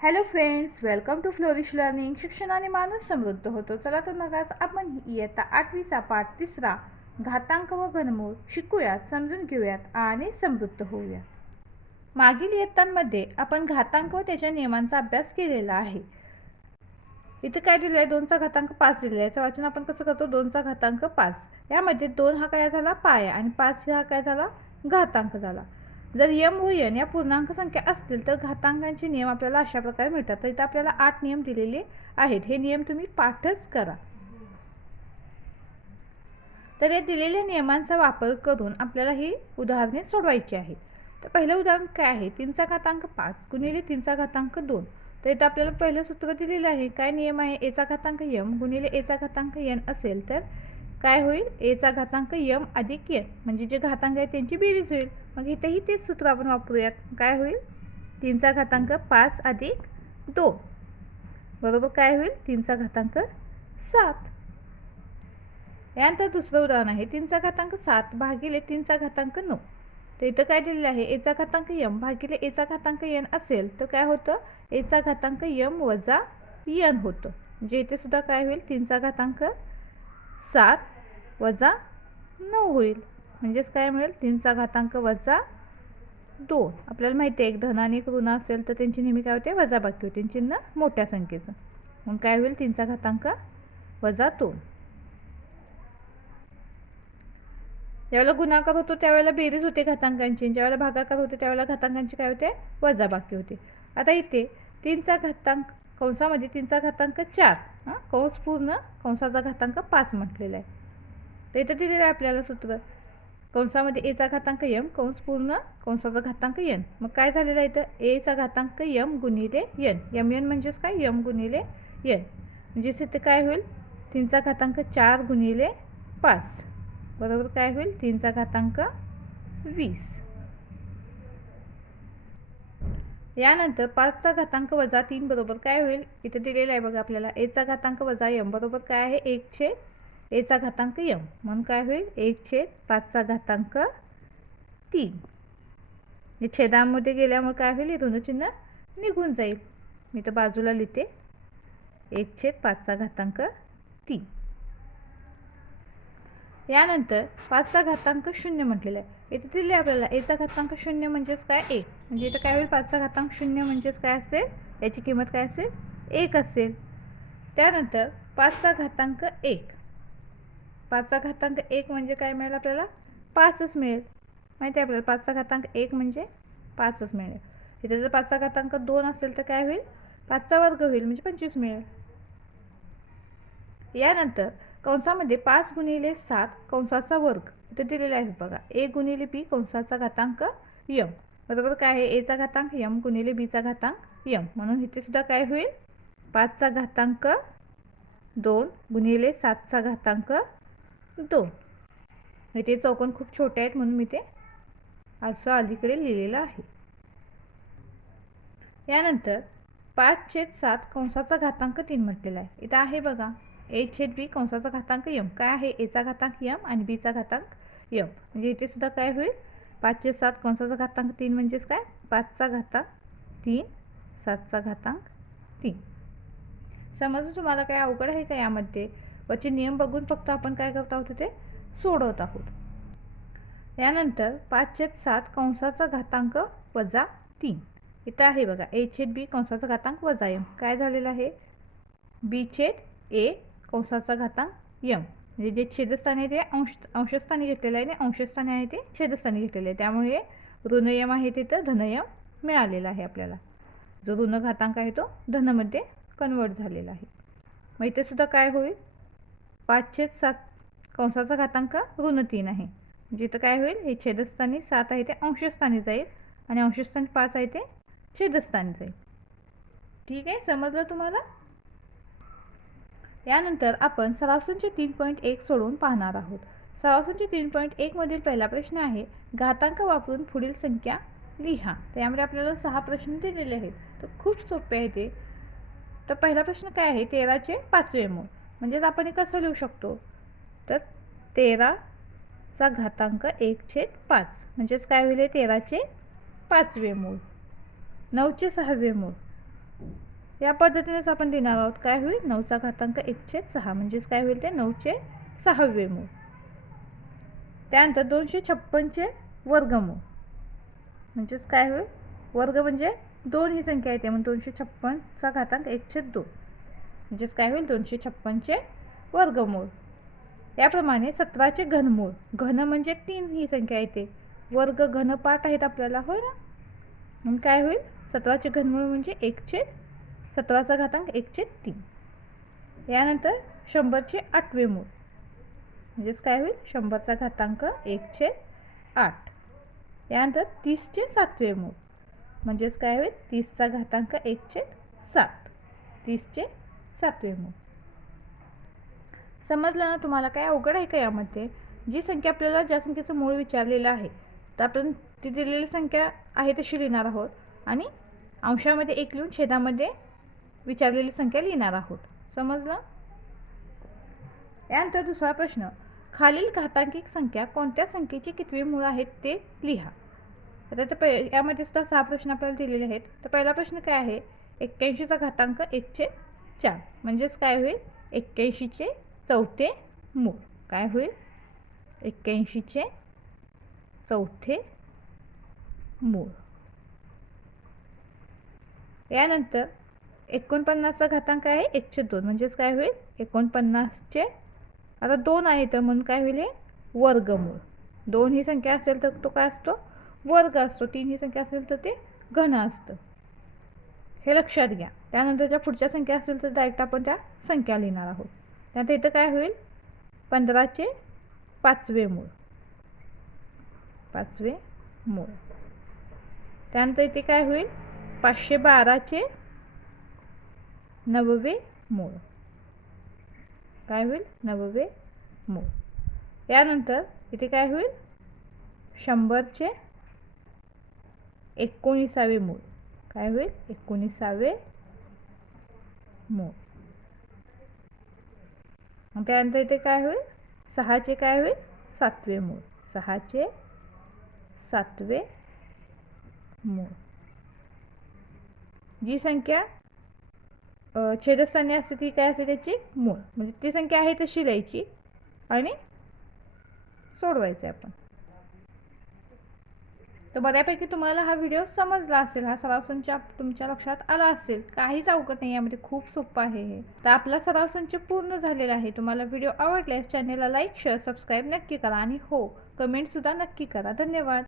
Hello friends welcome to Flourish Learning शिक्षणाने माणूस समृद्ध होतो. चला तर मग आज आपण इयत्ता आठवीचा पाठ तिसरा घातांक व घनमूळ शिकूयात समजून घेऊयात आणि समृद्ध होऊयात. मागील इयत्तांमध्ये आपण घातांक व त्याच्या नियमांचा अभ्यास केलेला आहे. इथं काय दिलं आहे दोनचा घातांक पाच दिलेला आहे याचं वाचन आपण कसं करतो? दोनचा घातांक पाच. यामध्ये दोन हा काय झाला? पाया. आणि पाच हा काय झाला? घातांक झाला. जर यम व यन या पूर्णांक संख्या असतील तर घातांकांचे नियम आपल्याला अशा प्रकारे मिळतात. तर इथं आपल्याला आठ नियम दिलेले आहेत. हे नियम तुम्ही पाठच करा. तर या दिलेल्या नियमांचा वापर करून आपल्याला ही उदाहरणे सोडवायची आहेत. तर पहिलं उदाहरण काय आहे? तीनचा घातांक पाच गुणिले तीनचा घातांक दोन. तर इथं आपल्याला पहिलं सूत्र दिलेलं आहे. काय नियम आहे? एचा घातांक यम गुणिले एचा घातांक यन असेल तर काय होईल? एचा घातांक यम अधिक यन म्हणजे जे घातांक आहे त्यांची बेरीज होईल. मग इथेही तेच सूत्र आपण वापरूयात. काय होईल? तीनचा घातांक पाच अधिक दोन. बरोबर काय होईल? तीनचा घातांक सात. यानंतर दुसरं उदाहरण आहे. तीनचा घातांक सात भागिले तीनचा घातांक नऊ. तर इथं काय दिलेलं आहे? एचा घातांक यम भागिले एचा घातांक यन असेल तर काय होतं? एचा घातांक यम वजा यन होतं. म्हणजे इथे सुद्धा काय होईल? तीनचा घातांक सात वजा नऊ होईल. म्हणजेच काय मिळेल? तीनचा घातांक वजा दोन. आपल्याला माहिती आहे एक धन आणि एक ऋण असेल तर त्यांची नेहमी काय होते? वजाबाकी होते. चिन्ह मोठ्या संख्येचं. मग काय होईल? तीनचा घातांक वजा दोन. ज्यावेळेला गुणाकार होतो त्यावेळेला बेरीज होते घातांकांची. ज्यावेळेला भागाकार होते त्यावेळेला घातांकांची काय होते? वजाबाकी होते. आता इथे तीनचा घातांक कंसामध्ये तीनचा घातांक चार. हां? कंस पूर्ण कंसाचा घातांक पाच म्हटलेला आहे. तर इथं दिलेलं आहे आपल्याला सूत्र. कंसामध्ये एचा घातांक यम कंस पूर्ण कंसाचा घातांक यन मग काय झालेलं आहे तर एचा घातांक यम गुणिले यन यम यन म्हणजेच काय? यम गुणिले यन म्हणजेच इथे काय होईल? तीनचा घातांक चार गुणिले पाच. बरोबर काय होईल? तीनचा घातांक वीस. यानंतर पाचचा घातांक वजा तीन बरोबर काय होईल? इथे दिलेलं आहे बघा आपल्याला. एचा घातांक वजा यम बरोबर काय आहे? एक छेद एचा घातांक यम. म्हणून काय होईल? एक छेद पाचचा घातांक तीन. हे छेदामध्ये गेल्यामुळे काय होईल? ऋणचिन्ह निघून जाईल. मी तर बाजूला लिहिते. एक छेद पाचचा घातांक तीन. यानंतर पाचचा घातांक शून्य म्हटलेला आहे. इथे दिले आपल्याला. एचा घातांक शून्य म्हणजेच काय? एक. म्हणजे इथं काय होईल? पाचचा घातांक शून्य म्हणजेच काय असेल? याची किंमत काय असेल? एक असेल. त्यानंतर पाचचा घातांक एक. पाचचा घातांक एक म्हणजे काय मिळेल आपल्याला? पाचच मिळेल. माहिती आहे आपल्याला? पाचचा घातांक एक म्हणजे पाचच मिळेल. इथे जर पाचचा घातांक दोन असेल तर काय होईल? पाचचा वर्ग होईल म्हणजे पंचवीस मिळेल. यानंतर कंसामध्ये पाच गुणिले सात कंसाचा वर्ग. इथे दिलेला आहे बघा. ए गुणिले बी कंसाचा घातांक यम. बरोबर काय आहे? एचा घातांक यम गुणिले बीचा घातांक यम. म्हणून इथे सुद्धा काय होईल? पाचचा घातांक दोन गुणिले सातचा घातांक दोन इथे चौकोन खूप छोटे आहेत म्हणून मी ते असं अलीकडे लिहिलेलं आहे. यानंतर पाच छेद सात कंसाचा घातांक तीन म्हटलेला आहे. इथं आहे बघा. ए छेद बी कंसाचा घातांक यम. काय आहे? एचा घातांक यम आणि बीचा घातांक यम. म्हणजे इथे सुद्धा काय होईल? पाच छेद सात कंसाचा घातांक तीन म्हणजेच काय? पाचचा घातांक तीन सातचा घातांक तीन. समजा तुम्हाला काय अवघड आहे का यामध्ये? वरचे नियम बघून फक्त आपण काय करत आहोत ते सोडवत आहोत. यानंतर पाच छेद सात कंसाचा घातांक वजा तीन. इथं आहे बघा ए छेद बी कंसाचा घातांक वजा यम. काय झालेलं आहे? बी छेद ए कंसाचा घातांक यम. म्हणजे जे छेदस्थानी आहे ते अंश अंशस्थानी घेतलेलं आहे आणि अंशस्थानी आहे ते छेदस्थानी घेतलेलं आहे. त्यामुळे ऋणयम आहे तिथं धनयम मिळालेला आहे आपल्याला. जो ऋण घातांक आहे तो धनमध्ये कन्वर्ट झालेला आहे. मग इथे सुद्धा काय होईल? पाचशे सात कंसाचा घातांक ऋण तीन आहे. जिथं काय होईल? हे छेदस्थानी सात आहे ते अंशस्थानी जाईल आणि अंशस्थानी पाच आहे ते छेदस्थानी जाईल. ठीक आहे? समजलं तुम्हाला? यानंतर आपण सरासंचे तीन पॉईंट एक सोडवून पाहणार आहोत. सरावसनचे तीन पॉईंट एकमधील पहिला प्रश्न आहे घातांक वापरून पुढील संख्या लिहा. तर यामध्ये आपल्याला सहा प्रश्न दिलेले आहेत. तर खूप सोपे आहे ते. तर पहिला प्रश्न काय आहे? तेराचे पाचवे मूळ म्हणजेच आपण हे कसं लिहू शकतो? तर तेराचा घातांक एक छेद पाच. म्हणजेच काय होईल तेराचे पाचवे मूळ. नऊचे सहावे मूळ. या पद्धतीनेच आपण लिहिणार आहोत. काय होईल? नऊचा घातांक एकशे सहा. म्हणजेच काय होईल ते? नऊचे सहावे मूळ. त्यानंतर दोनशे छप्पनचे वर्गमूळ. म्हणजेच काय होईल? वर्ग म्हणजे दोन ही संख्या येते. म्हणून दोनशे छप्पनचा घातांक एकशे दोन. म्हणजेच काय होईल? दोनशे छप्पनचे वर्गमूळ. याप्रमाणे सतराचे घनमूळ. घन म्हणजे तीन ही संख्या येते. वर्ग घन पाठ आहेत आपल्याला होय ना? मग काय होईल? सतराचे घनमूळ म्हणजे एकशे सतराचा घातांक एकशे तीन. यानंतर शंभरचे आठवे मूळ. म्हणजेच काय होईल? शंभरचा घातांक एकशे आठ. यानंतर तीसचे सातवे मूळ. म्हणजेच काय होईल? तीसचा घातांक एकशे सात. तीसचे सातवे मूळ समजलं ना तुम्हाला काय अवघड आहे का यामध्ये? जी संख्या आपल्याला ज्या संख्येचं मूळ विचारलेलं आहे तर आपण ती दिलेली संख्या आहे तशी लिहिणार आहोत आणि अंशामध्ये एक लिहून छेदामध्ये विचारलेली संख्या लिहिणार आहोत. समजलं? यानंतर दुसरा प्रश्न खालील घातांकिक संख्या कोणत्या संख्येची कितवी मूळ आहेत ते लिहा. आता तर पै यामध्ये सुद्धा सहा प्रश्न आपल्याला दिलेले आहेत. तर पहिला प्रश्न काय आहे? एक्क्याऐंशीचा घातांक एकशे चार. म्हणजेच काय होईल? एक्क्याऐंशीचे चौथे मूळ. काय होईल? एक्क्याऐंशीचे चौथे मूळ. यानंतर एकोणपन्नासचा घातांक आहे एकशे दोन. म्हणजेच काय होईल? एकोणपन्नासचे आता दोन आहे तर म्हणून काय होईल हे? वर्गमूळ. दोन ही संख्या असेल तर तो काय असतो? वर्ग असतो. तीन ही संख्या असेल तर ते घन असतं. हे लक्षात घ्या. त्यानंतर ज्या पुढच्या संख्या असेल तर डायरेक्ट आपण त्या संख्या लिहिणार आहोत. त्यानंतर इथं काय होईल? पंधराचे पाचवे मूळ. पाचवे मूळ. त्यानंतर इथे काय होईल? पाचशे बाराचे नववे मूळ. काय होईल? नववे मूळ. यानंतर इथे काय होईल? शंभरचे एकोणीसावे मूळ. काय होईल एकोणीसावे मूळ. मग त्यानंतर इथे काय होईल? सहाचे काय होईल? सातवे मूळ. सहाचे सातवे मूळ. जी संख्या छेदस्थानी असते ती काय असते त्याची? मूळ. म्हणजे ती संख्या आहे तशी लिहायची आणि सोडवायचे आपण. तर बऱ्यापैकी तुम्हाला हा व्हिडिओ समजला असेल हा सराव संच तुमच्या लक्षात आला असेल. काहीच अवघड नाही यामध्ये खूप सोपं आहे हे. तर आपला सराव संच पूर्ण झालेला आहे. तुम्हाला व्हिडिओ आवडल्यास चॅनेलला लाईक शेअर सबस्क्राईब नक्की करा. आणि हो कमेंटसुद्धा नक्की करा. धन्यवाद.